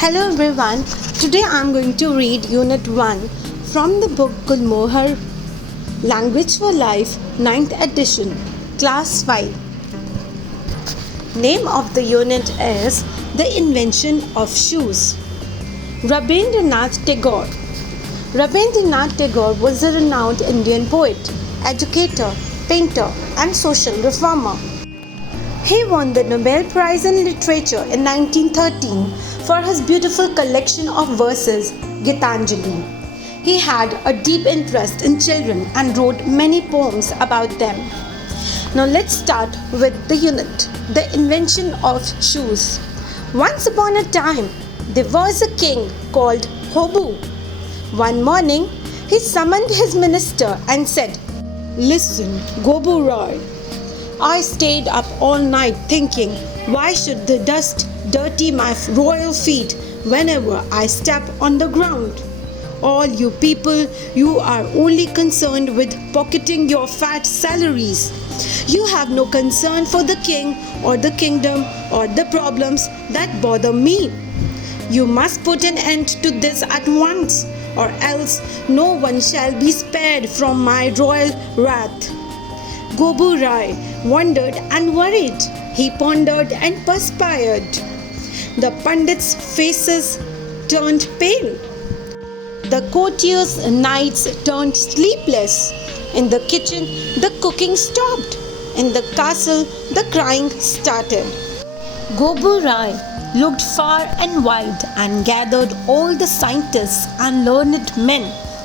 Hello everyone. Today I am going to read Unit 1 from the book Gulmohar Language for Life 9th edition Class 5. Name of the unit is The Invention of Shoes. Rabindranath Tagore. Rabindranath Tagore was a renowned Indian poet, educator, painter and social reformer. He won the Nobel Prize in Literature in 1913 for his beautiful collection of verses, Gitanjali. He had a deep interest in children and wrote many poems about them. Now let's start with the unit, The Invention of Shoes. Once upon a time, there was a king called Hobu. One morning, he summoned his minister and said, "Listen, Gobu Rai. I stayed up all night thinking, why should the dust dirty my royal feet whenever I step on the ground? All you people, you are only concerned with pocketing your fat salaries. You have no concern for the king or the kingdom or the problems that bother me. You must put an end to this at once, or else no one shall be spared from my royal wrath." Gobu Rai wondered and worried. He pondered and perspired. The Pandits' faces turned pale. The courtiers' nights turned sleepless. In the kitchen, the cooking stopped. In the castle, the crying started. Gobu Rai looked far and wide and gathered all the scientists and learned men,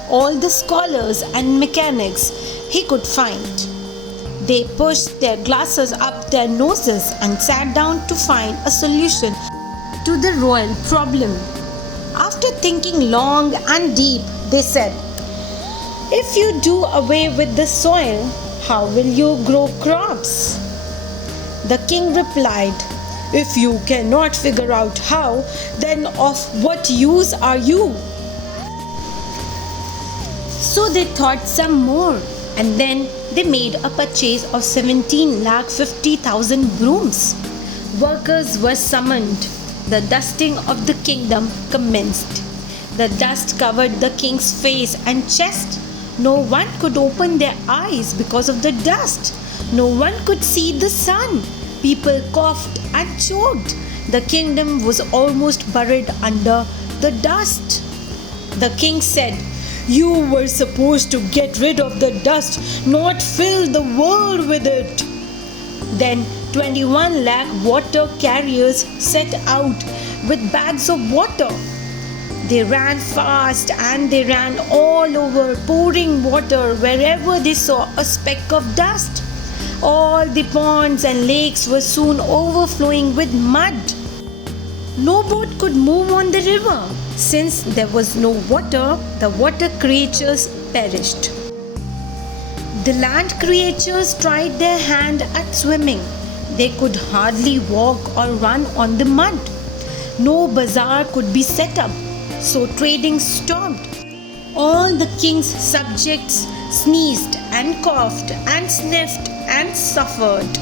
all the scholars and mechanics he could find. They pushed their glasses up their noses and sat down to find a solution to the royal problem. After thinking long and deep, they said, "If you do away with the soil, how will you grow crops?" The king replied, "If you cannot figure out how, then of what use are you?" So they thought some more, and then they made a purchase of 17,50,000 brooms. Workers were summoned. The dusting of the kingdom commenced. The dust covered the king's face and chest. No one could open their eyes because of the dust. No one could see the sun. People coughed and choked. The kingdom was almost buried under the dust. The king said, "You were supposed to get rid of the dust, not fill the world with it." Then 21 lakh water carriers set out with bags of water. They ran fast and they ran all over, pouring water wherever they saw a speck of dust. All the ponds and lakes were soon overflowing with mud. No boat could move on the river. Since there was no water, the water creatures perished. The land creatures tried their hand at swimming. They could hardly walk or run on the mud. No bazaar could be set up, so trading stopped. All the king's subjects sneezed and coughed and sniffed and suffered.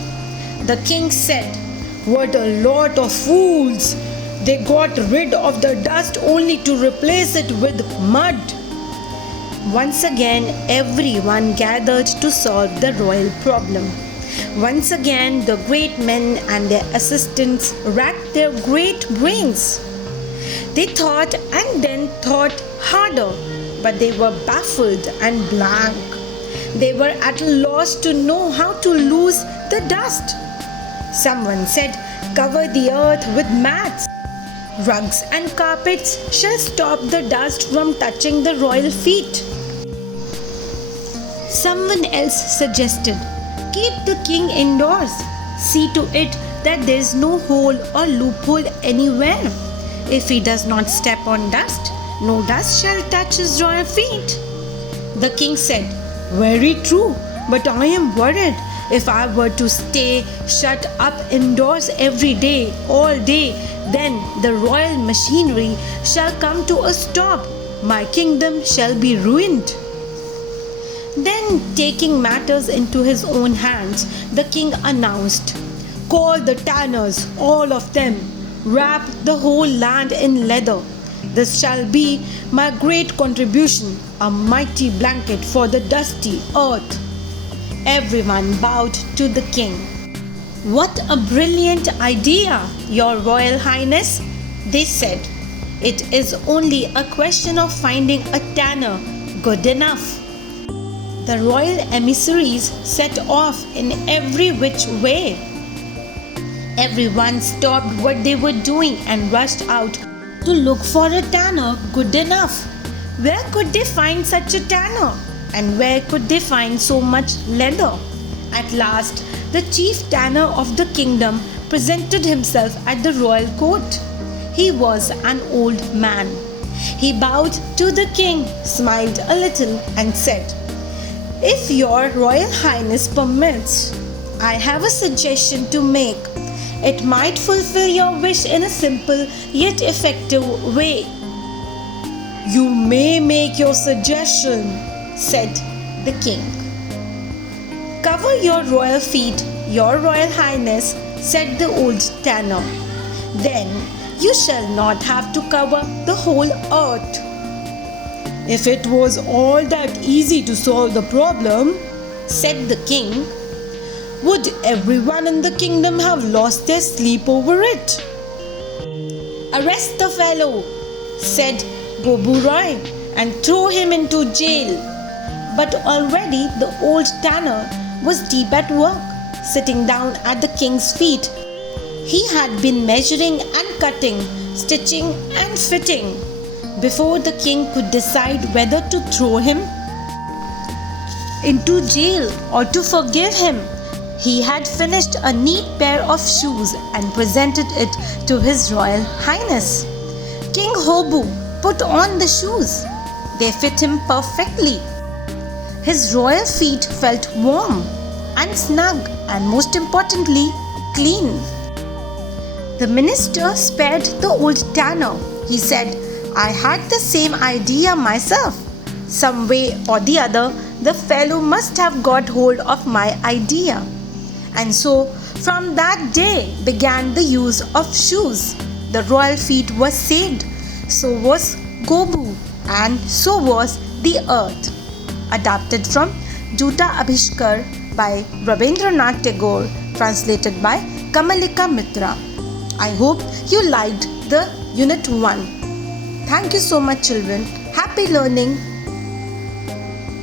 The king said, "What a lot of fools! They got rid of the dust only to replace it with mud." Once again, everyone gathered to solve the royal problem. Once again, the great men and their assistants racked their great brains. They thought and then thought harder, but they were baffled and blank. They were at a loss to know how to lose the dust. Someone said, "Cover the earth with mats. Rugs and carpets shall stop the dust from touching the royal feet." Someone else suggested, "Keep the king indoors. See to it that there is no hole or loophole anywhere. If he does not step on dust, no dust shall touch his royal feet." The king said, "Very true, but I am worried. If I were to stay shut up indoors every day, all day, then the royal machinery shall come to a stop. My kingdom shall be ruined." Then, taking matters into his own hands, the king announced, "Call the tanners, all of them. Wrap the whole land in leather. This shall be my great contribution, a mighty blanket for the dusty earth. Everyone bowed to the king. What a brilliant idea, Your Royal Highness, they said. It is only a question of finding a tanner good enough. The royal emissaries set off in every which way. Everyone stopped what they were doing and rushed out to look for a tanner good enough. Where could they find such a tanner? And where could they find so much leather? At last, the chief tanner of the kingdom presented himself at the royal court. He was an old man. He bowed to the king, smiled a little, and said, "If your Royal Highness permits, I have a suggestion to make. It might fulfill your wish in a simple yet effective way." "You may make your suggestion," said the king. "Cover your royal feet, Your Royal Highness," said the old tanner. "Then you shall not have to cover the whole earth." "If it was all that easy to solve the problem," said the king, "would everyone in the kingdom have lost their sleep over it?" "Arrest the fellow," said Gobu Roy, "and throw him into jail." But already the old tanner was deep at work, sitting down at the king's feet. He had been measuring and cutting, stitching and fitting, before the king could decide whether to throw him into jail or to forgive him. He had finished a neat pair of shoes and presented it to His Royal Highness. King Hobu put on the shoes. They fit him perfectly. His royal feet felt warm and snug and, most importantly, clean. The minister spared the old tanner. He said, "I had the same idea myself. Some way or the other, the fellow must have got hold of my idea." And so, from that day began the use of shoes. The royal feet were saved. So was Gobu, and so was the earth. Adapted from Juta Abhishkar by Rabindranath Tagore, translated by Kamalika Mitra. I hope you liked the Unit 1. Thank you so much, children. Happy learning.